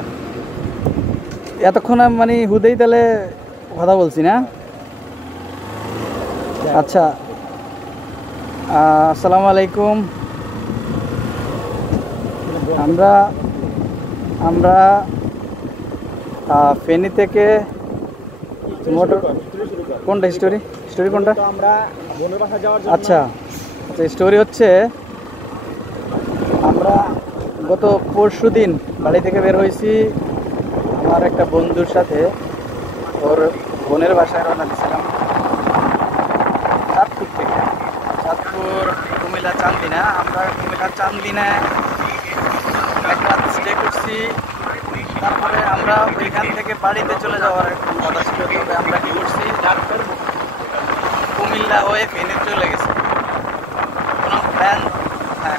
আচ্ছা, এতক্ষণ আমি মানে হুদেই তাহলে কথা বলছি না। আচ্ছা, আসসালামু আলাইকুম। আমরা আমরা ফেনী থেকে মোটর কোনটা স্টোরি কোনটা? আচ্ছা, স্টোরি হচ্ছে আমরা গত পরশুদিন বাড়ি থেকে বের হয়েছি আমার একটা বন্ধুর সাথে, ওর বোনের বাসায় রওনা দিয়েছিলাম চাঁদপুর থেকে। চাঁদপুর কুমিল্লা চান্দিনা, আমরা কুমিল্লা চান্দিনায় এক রাত স্টে করছি। তারপরে আমরা ওইখান থেকে বাড়িতে চলে যাওয়ার কথা ছিল, তবে আমরা কি করছি কুমিল্লা হয়ে ফেনী চলে গেছি।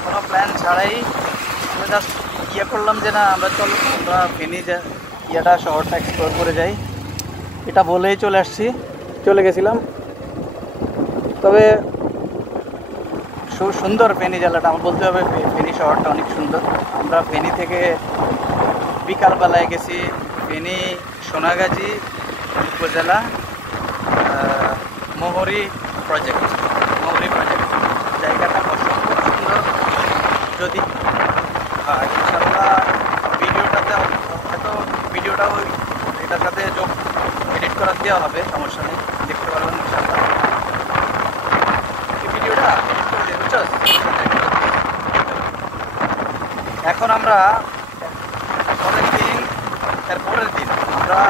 কোনো প্ল্যান ছাড়াই আমরা জাস্ট করলাম যে না আমরা ফেনী ইয়েটা শহরটা এক্সপ্লোর করে যাই, এটা বলেই চলে গেছিলাম। তবে সুন্দর ফেনী জেলাটা, আমার বলতে হবে ফেনী শহরটা অনেক সুন্দর। আমরা ফেনী থেকে বিকালবেলায় গেছি ফেনী সোনাগাজী উপজেলা মোহরি প্রজেক্ট। জায়গাটা অসম্ভব সুন্দর। যদি ইনশাল্লাহ ভিডিওটাও এটার সাথে এডিট করার দেওয়া হবে, সমস্যা নেই, দেখতে পারবেন ইনশাল্লাহ। ভিডিওটা এডিট করে দিয়ে বুঝছো। এখন আমরা পরের দিন আমরা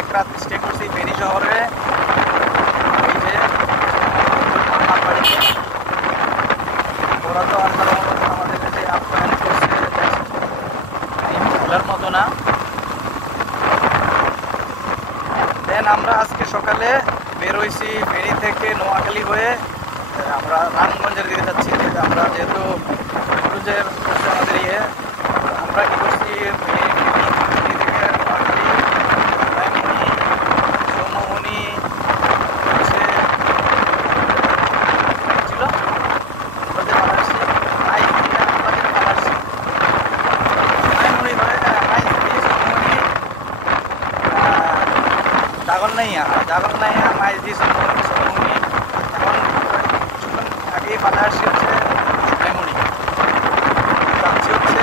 এক রাত স্টে করছি ফেনী শহরে। ওই যে আমার বাড়িতে ওরা তো আল্লাহর রহমতে আমাদের কাছে আপ্যায়ন করছে ভুলার মতো না। দেন আমরা আজকে সকালে বের হয়েছি ফেনী থেকে নোয়াখালী হয়ে আমরা রামগঞ্জের দিকে যাচ্ছি। আমরা যেহেতু ক্রুজের আমাদের আমরা কি করছি ফেনী থেকে নোয়াখালী সমমনি জাগলনাইয়া মাইজি সমমনি, এখন কিছুক্ষণ আগেই পালা আসছে হচ্ছে মেমনি, যাচ্ছি হচ্ছে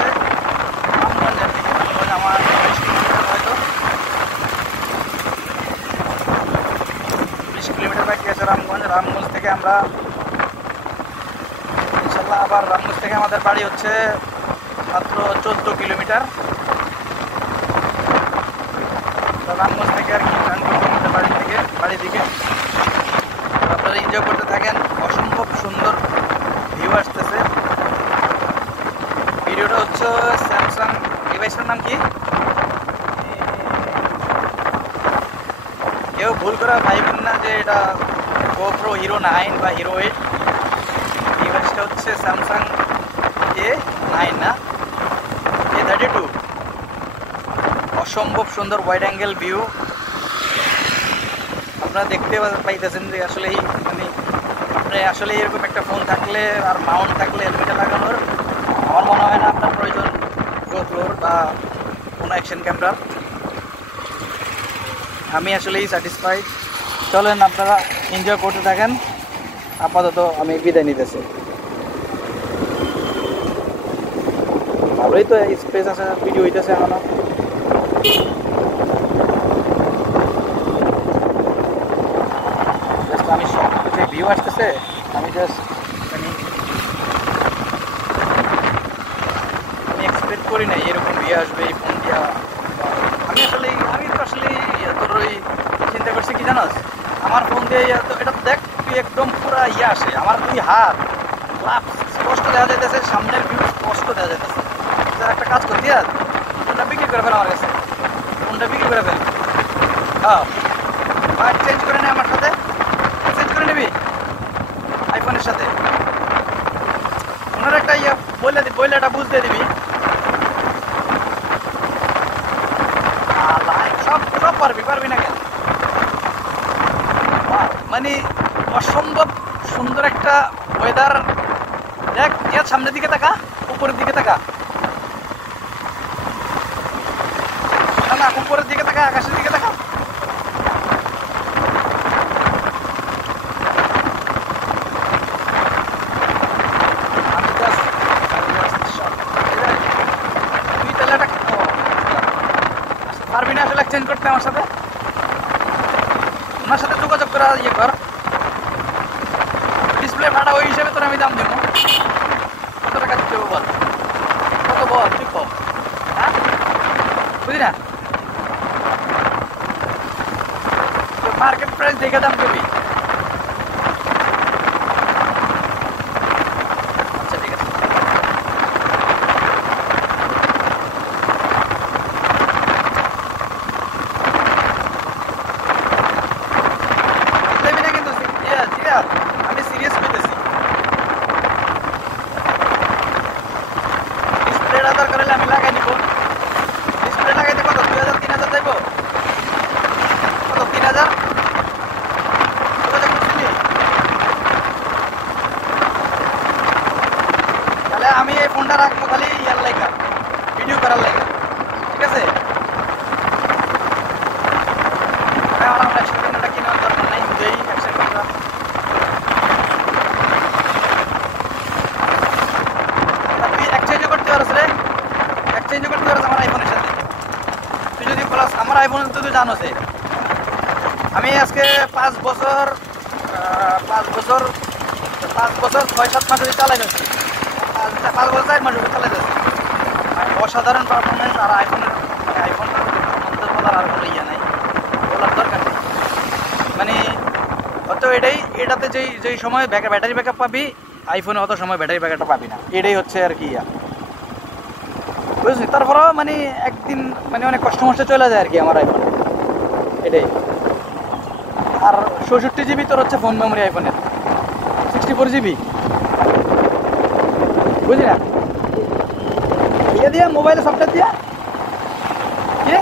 রামগঞ্জের দিকে। রামগঞ্জ আমার 20 কিলোমিটার, হয়তো 20 কিলোমিটার বাকি আছে রামগঞ্জ থেকে আমরা ইনশাল্লাহ আবার রামগঞ্জ থেকে আমাদের বাড়ি হচ্ছে মাত্র 14 কিলোমিটার। রামগঞ্জ থেকে আর কি বাড়ি দিকে আপনারা এনজয় করতে থাকেন। অসম্ভব সুন্দর ভিউ আসতেছে। ভিডিওটা হচ্ছে স্যামসাং ডিভাইসের নাম কি কেউ ভুল করে ভাইবেন না যে এটা GoPro Hero 9 বা Hero 8। ডিভাইসটা হচ্ছে স্যামসাং A9 না A32। অসম্ভব সুন্দর ওয়াইড অ্যাঙ্গেল ভিউ আপনারা দেখতে পাইতেছেন যে আসলেই মানে আপনি আসলে এরকম একটা ফোন থাকলে আর মাউন্ট থাকলে হেলমেটে লাগানোর আমার মনে হয় না আপনার প্রয়োজন GoProর বা কোনো অ্যাকশন ক্যামেরার। আমি আসলেই স্যাটিসফাইড। চলেন আপনারা এনজয় করতে থাকেন। আপাতত আমি বিদায় নিতেছি। ভালোই তো স্পেস আছে, ভিডিও হইতেছে এখনো। আমি সব যে ভিউ আসতেছে আমি এক্সপেক্ট করি না এরকম ভিউ আসবে এই ফোন দিয়া। আমি তো আসলে তোর ওই চিন্তা করছি কি জানাস, আমার ফোন দিয়ে এটা দেখ তুই একদম পুরা আসে আমার 2 হাত লাভ স্পষ্ট দেওয়া যাইতেছে, সামনের ভিউ স্পষ্ট দেওয়া যাইতেছে। একটা কাজ করতে ফোনটা বিক্রি করে ফেল, আমার কাছে ফোনটা বিক্রি করে ফেল। হ্যাঁ, চেঞ্জ করে নে, আমার সাথে চেঞ্জ করে নিবি আইফোনের সাথে। ওনার একটা বইলাটা বুঝতে দিবি। সব পারবি না কেন? মানে অসম্ভব সুন্দর একটা ওয়েদার। দেখ সামনের দিকে তাকা, উপরের দিকে তাকা। না, উপরের দিকে তাকা, আকাশের দিকে তাকা। তুই তাহলে এটা পারবি না আসলে এক্সচেঞ্জ করতে আমার সাথে? ওনার সাথে যোগাযোগ করা ইয়ে কর, ডিসপ্লে ভাড়া ওই হিসেবে তোর আমি দাম দেবো। কত টাকা দিতে হবে বল, কত বল তুই কম, হ্যাঁ বুঝলি না? মার্কেট প্রাইস দেখে দাম দেবি। আচ্ছা ঠিক আছে, দেবি না কিন্তু আমি সিরিয়াস পেতেছি। ডিসপ্লেটা দরকার হলে আমি লাগাই নিব। ডিসপ্লে লাগাইতে কত 2000 3000 যাইব? কত 3000? তাহলে আমি এই ফোনটা রাখবো খালি ইয়ার লাইগা, ভিডিও করার লাইগা, ঠিক আছে? আমার 100 টাকা কেনার দরকার নাই, বুঝেই 100 টাকা। তুই এক্সচেঞ্জ করতে পারছ রে, এক্সচেঞ্জ করতে পারছ আমার আইফোনের সাথে। তুই যদি প্লাস আমার আইফোন তো তুই জানো সে আমি আজকে 5 বছর 6-7 মাস ধরে চালাই যাচ্ছি। 5 বছর 4 মাস ধরে চালাই যাচ্ছি। অসাধারণ পারফরমেন্স। আর আইফোনের বলার আর কোনো ইয়ে নাই, বলার দরকার নেই। মানে অত এটাতে যেই সময় ব্যাটারি ব্যাকআপ পাবি, আইফোনে অত সময় ব্যাটারি ব্যাকআপটা পাবি না। এটাই হচ্ছে আর কি ইয়া, বুঝলি? তারপরেও মানে একদিন মানে অনেক কষ্ট মষ্টে চলে যায় আর কি আমার আইফোনে, এটাই। আর 64 জিবি তোর হচ্ছে ফোন মেমোরি আইফোনের, 64 জিবি, বুঝলি না? ইয়ে দিয়া মোবাইলে সফটওয়্যার দিয়া কি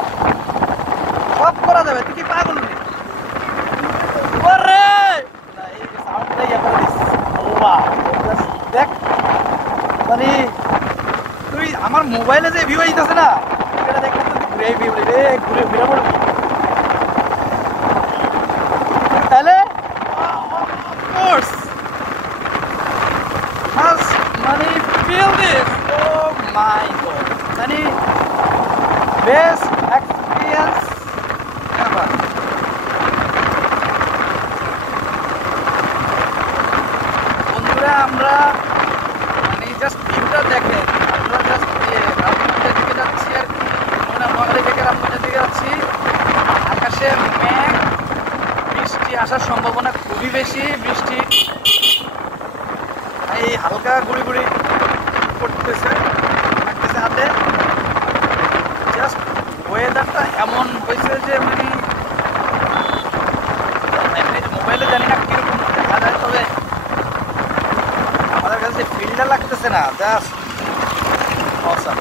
সব করা যাবে। তুই কি পাগল রে? ওরে না, এই সাউন্ডটা ইয়া করে দিস। আল্লাহ দেখ, মানে তুই আমার মোবাইলে যে ভিউ আইতাছে না, এটা দেখলে তো ঘুরে ভিউ রে, ঘুরে পড়বি তাহলে। মানে feel this, oh my god, মানে best experience ever. বন্ধুরা আমরা মানে জাস্ট ভিউটা দেখেন, আমরা জাস্ট রামগঞ্জের দিকে যাচ্ছি আর কি, নোয়াখালী থেকে রামগঞ্জের দিকে যাচ্ছি। আকাশে মেঘ, বৃষ্টি আসার সম্ভাবনা খুবই বেশি। বৃষ্টি এই হালকা গুড়ি গুড়ি পড়তেছে, থাকতেছে হাতে। জাস্ট ওয়েদারটা এমন হয়েছে যে মানে মোবাইলে জানি না কিরকম দেখা যায়, তবে আমাদের কাছে ফিল্ডটা লাগতেছে না, জাস্ট অসাম।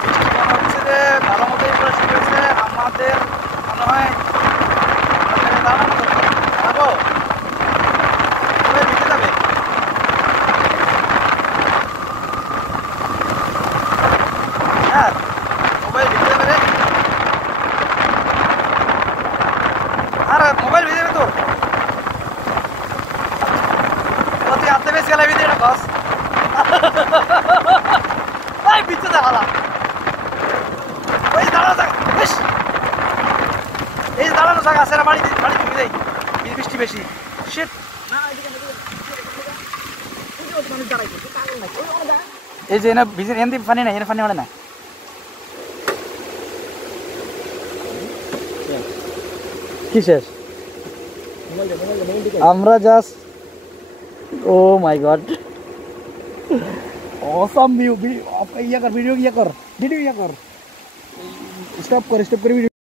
বৃষ্টি মনে হচ্ছে যে ভালো মতোই পড়া শুরু হয়েছে। আমাদের মনে হয় দাঁড়ানো দাঁড়াবো, দিতে যাবে। হ্যাঁ মোবাইল ভিজে যাবে রে, আর মোবাইল ভিজে যাবে তোর। তুই হাতে বেশি গেলে ভিজে এটা বস ভিজতে দাঁড়ালাম। ওই দাঁড়ানো থাক, এই দাঁড়ানো থাক আছে না, বাড়ি ঢুকে যাই, বৃষ্টি বেশি। শিট, এই যে না ভিজে এনে পানি নাই, এনে পানি মানে না। কি শেষ? আমরা জাস্ট ও মাই গড অসাম ভিউ। ইয়া কর ভিডিও, ইয়া কর স্টপ করে ভিডিও।